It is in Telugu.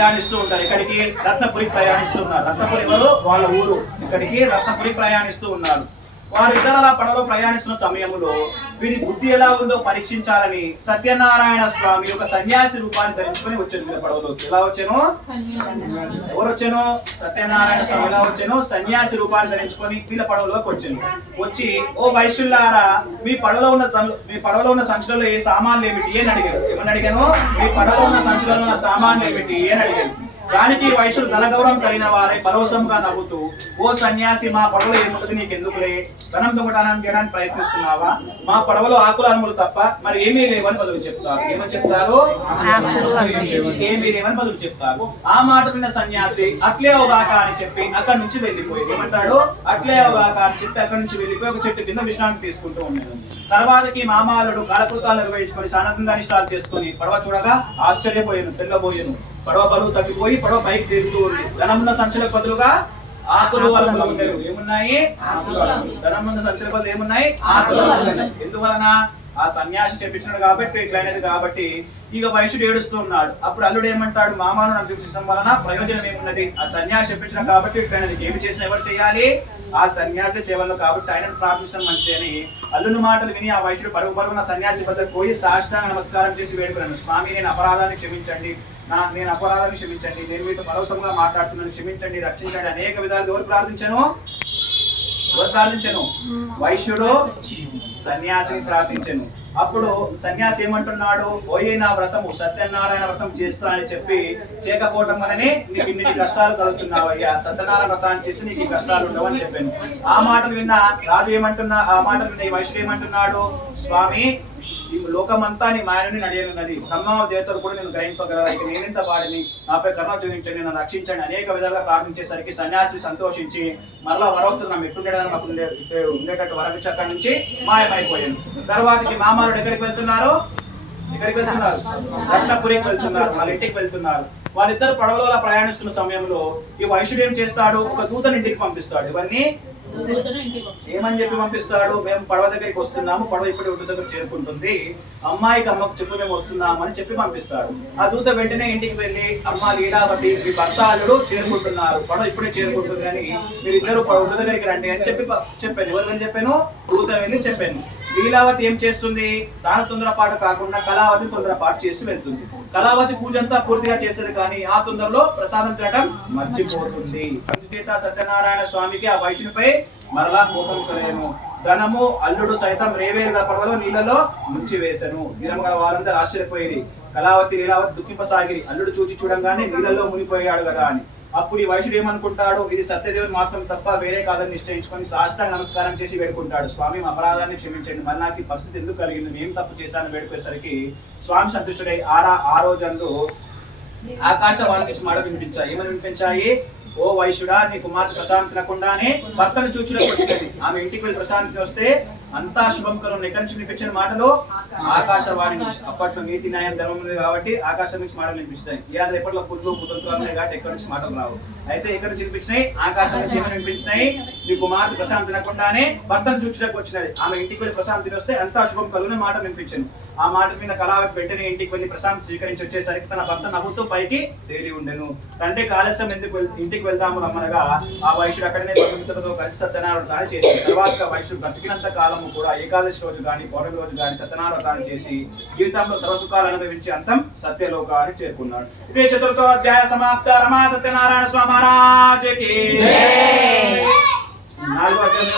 ప్రయాణిస్తూ ఉంటారు. ఇక్కడికి రత్నపురికి ప్రయాణిస్తూ ఉన్నారు రత్నపురి ఎవరు? వాళ్ళ ఊరు. ఇక్కడికి రత్నపురి ప్రయాణిస్తూ ఉన్నారు. వారిద్దరు అలా పడవలో ప్రయాణిస్తున్న సమయంలో వీరి బుద్ధి ఎలా ఉందో పరీక్షించాలని సత్యనారాయణ స్వామి ఒక సన్యాసి రూపాన్ని ధరించుకొని వచ్చాను. వీళ్ళ పడవలోకి ఎలా వచ్చాను? ఎవరు వచ్చాను సత్యనారాయణ స్వామి ఎలా వచ్చాను? సన్యాసి రూపాన్ని ధరించుకొని వీళ్ళ పడవలోకి వచ్చాను. వచ్చి ఓ వైశ్యులారా మీ పడవలో ఉన్న మీ పడవలో ఉన్న సంచులలో ఏ సామాన్లు ఏమిటి? అని అడిగారు ఏమని అడిగాను? మీ పడవలో ఉన్న సంచులలో ఉన్న సామాన్లు ఏమిటి? అని అడిగాను. దానికి వైశ్యుడు ధనగౌరవం కలిగిన వారే పరోసంగా నవ్వుతూ ఓ సన్యాసి మా పడవలో ఏముంటది నీకు ఎందుకులే ధనం దొంగటానం చేయడానికి ప్రయత్నిస్తున్నావా? మా పడవలో ఆకుల అనుములు తప్ప మరి ఏమీ లేవని బదులు చెప్తారు. ఏమని చెప్తారు? ఏమీ లేవని బదులు చెప్తారు. ఆ మాట విన్న సన్యాసి అట్లే అవగాక అని చెప్పి అక్కడి నుంచి వెళ్ళిపోయి ఏమంటాడు? అట్లే అవగాక అని చెప్పి అక్కడి నుంచి వెళ్ళిపోయి ఒక చెట్టు కింద విశ్రాంతి తీసుకుంటూ ఉన్నాడు. తర్వాతకి మామాలుడు కాలకృతాలు నిర్వహించుకొని సనతందాన్ని స్టార్ట్ చేసుకొని పడవ చూడగా ఆశ్చర్యపోయాను తెల్లబోయాను. పడవ బరువు తగ్గిపోయి పడవ పైకి తిరుగుతూ ఉంది. ధనమున్న సంచులకు బదులుగా ఆకులు అలుములు ఉండేవి. ఏమున్నాయి? ధనమున్న సంచుల బదులు ఏమున్నాయి? ఆకులు. ఎందువలన? ఆ సన్యాసి చెప్పించినాడు కాబట్టి ఇట్లయినది కాబట్టి ఇక వైశ్యుడు ఏడుస్తూ ఉన్నాడు. అప్పుడు అల్లుడు ఏమంటాడు? మామాను నన్ను చూపించడం వలన ప్రయోజనం ఏమున్నది? ఆ సన్యాసి చెప్పించిన కాబట్టి ఇట్లయినది ఏమి చేసిన ఎవరు చేయాలి? ఆ సన్యాసి చేయవలను కాబట్టి ఆయనను ప్రార్థించడం మంచిది అని అల్లుని మాటలు విని ఆ వైశ్యుడు పరుగు పరుగున సన్యాసి వద్దకు పోయి సాష్టాంగ నమస్కారం చేసి వేడుకున్నాను స్వామి నేను అపరాధాన్ని క్షమించండి. నా నేను అపరాధాన్ని క్షమించండి. నేను మీతో పరోసంగా మాట్లాడుతున్నాను. క్షమించండి రక్షించండి. అనేక విధాలు ఎవరు ప్రార్థించాను? ఎవరు ప్రార్థించాను? వైశ్యుడు సన్యాసిని ప్రార్థించను. అప్పుడు సన్యాసి ఏమంటున్నాడు? పోయి నా వ్రతము సత్యనారాయణ వ్రతం చేస్తా అని చెప్పి చేయకపోవటం వలనే నీకు ఇన్ని కష్టాలు కలుగుతున్నావయ్యా. సత్యనారాయణ వ్రతాన్ని చేసి నీకు ఈ కష్టాలు ఉండవని చెప్పాను. ఆ మాటలు విన్న రాజు ఏమంటున్నా ఆ మాటలు విన్న ఈ వైశ్యుడు ఏమంటున్నాడు? స్వామి ఈ లోకమంతా నీ మాయని నడియనున్నది కర్మ దేవతలు కూడా నేను గ్రహింపగలరా? ఇక నేనెంత వాడిని. నాపై కర్ణ చూపించండి నన్ను రక్షించండి. అనేక విధాలుగా ప్రార్థించేసరికి సన్యాసి సంతోషించి మరలా వరవతులు నా మెట్టుండేదని మాకు ఉండేటట్టు వరవించి అక్కడి నుంచి మాయమైపోయాను. తర్వాతకి మామారుడు ఎక్కడికి వెళ్తున్నారు? ఎక్కడికి వెళ్తున్నారు? రత్నపురికి వెళ్తున్నారు వాళ్ళ ఇంటికి వెళ్తున్నారు. వాళ్ళిద్దరు పడవలో ప్రయాణిస్తున్న సమయంలో ఈ వైశ్యుడు ఏం చేస్తాడు? ఒక దూతని ఇంటికి పంపిస్తాడు. ఇవన్నీ ఏమని చెప్పి పంపిస్తాడు? మేము పడవ దగ్గరికి వస్తున్నాము పడవ ఇప్పుడే ఒడ్డు దగ్గర చేరుకుంటుంది. అమ్మాయికి అమ్మకు చెప్పు మేము వస్తున్నాము అని చెప్పి పంపిస్తాడు. ఆ దూత వెంటనే ఇంటికి వెళ్ళి అమ్మ లీలావతి మీ భర్త అల్లుడు చేరుకుంటున్నారు. పడవ ఇప్పుడే చేరుకుంటుంది అని మీరు ఇద్దరు పడవ ఒడ్డు దగ్గరికి రండి అని చెప్పి చెప్పాను. ఎవరికని చెప్పాను? దూత వెళ్ళి చెప్పాను. లీలావతి ఏం చేస్తుంది? తాను తొందరపాటు కాకుండా కళావతి తొందరపాటు చేస్తూ వెళ్తుంది. కళావతి పూజ అంతా పూర్తిగా చేస్తుంది కానీ ఆ తొందరలో ప్రసాదం తినటం మర్చిపోతుంది. అందుచేత సత్యనారాయణ స్వామికి ఆ వైష్ణుపై మరలా కోపం కలేను ధనము అల్లుడు సైతం రేవేరుగా పడవలో నీళ్ళలో ముంచి వేశాను తీరం గల వారందరూ ఆశ్చర్యపోయి కళావతి లీలావతి దుఃఖింపసాగిరి. అల్లుడు చూచి చూడంగానే నీళ్ళలో మునిపోయాడు కదా అని. అప్పుడు ఈ వైశ్యుడు ఏమనుకుంటాడు ఇది సత్యదేవుని మాత్రం తప్ప వేరే కాదని నిశ్చయించుకొని సాష్టాంగ నమస్కారం చేసి వేడుకుంటాడు. స్వామి అపరాధాన్ని క్షమించండి. మరి నాకు ఈ పరిస్థితి ఎందుకు కలిగింది? మేము తప్పు చేశాను వేడుకునేసరికి స్వామి సంతుష్టుడై ఆరా ఆ రోజందు ఆకాశవాణి నుంచి మాట వినిపించాయి. ఏమని వినిపించాయి? ఓ వైశ్యుడా నీ కుమార్తె ప్రశాంతి తినకుండానే భర్తను చూచులకు వచ్చినది. ఆమె ఇంటికి వెళ్ళి ప్రశాంతి వస్తే అంతా శుభం కరం ఎక్కడి నుంచి వినిపించిన మాటలు ఆకాశవాణి నుంచి అప్పట్లో నీతి న్యాయం ధర్మం ఉంది కాబట్టి ఆకాశం నుంచి మాటలు వినిపిస్తాయి. ఇవాళ ఎప్పట్లో పుల్లు కుతంత్రాలు ఉన్నాయి కాబట్టి ఎక్కడి నుంచి మాటలు రావు. అయితే ఎక్కడి నుంచి వినిపించినాయి ఆకాశం నుంచి ఏమని వినిపించినాయి నీ కుమార్తె ప్రశాంతి తినకుండానే భర్తను చూచడానికి వచ్చినది. ఆమె ఇంటికి వెళ్ళి ప్రశాంతి తిని వస్తే అంతా శుభం కలుగునే మాట వినిపించింది. ఆ మాట మీద కళావతి వెంటనే ఇంటికి వెళ్ళి ప్రశాంతి స్వీకరించి వచ్చేసరికి తన భర్త నవ్వుతూ పైకి తేలి ఉండెను. తండ్రి ఆలస్యం ఎందుకు ఇంటికి వెళ్దాము రమ్మనగా ఆ వైశ్యుడు అక్కడనే బంధుమిత్రులతో కలిసి సత్యనారాయణ చేసి తర్వాత వైశ్యుడు బ్రతికినంత కాలము కూడా ఏకాదశి రోజు కానీ పౌర్ణమి రోజు కానీ సత్యనారాయణ వ్రతాన్ని చేసి జీవితంలో సర్వసుఖాలు అనుభవించి అంతం సత్యలోకానికి చేరుకున్నాడు. ఇదే చతుర్థో అధ్యాయ సమాప్త రమా సత్యనారాయణ స్వామి నాలుగో అధ్యాయం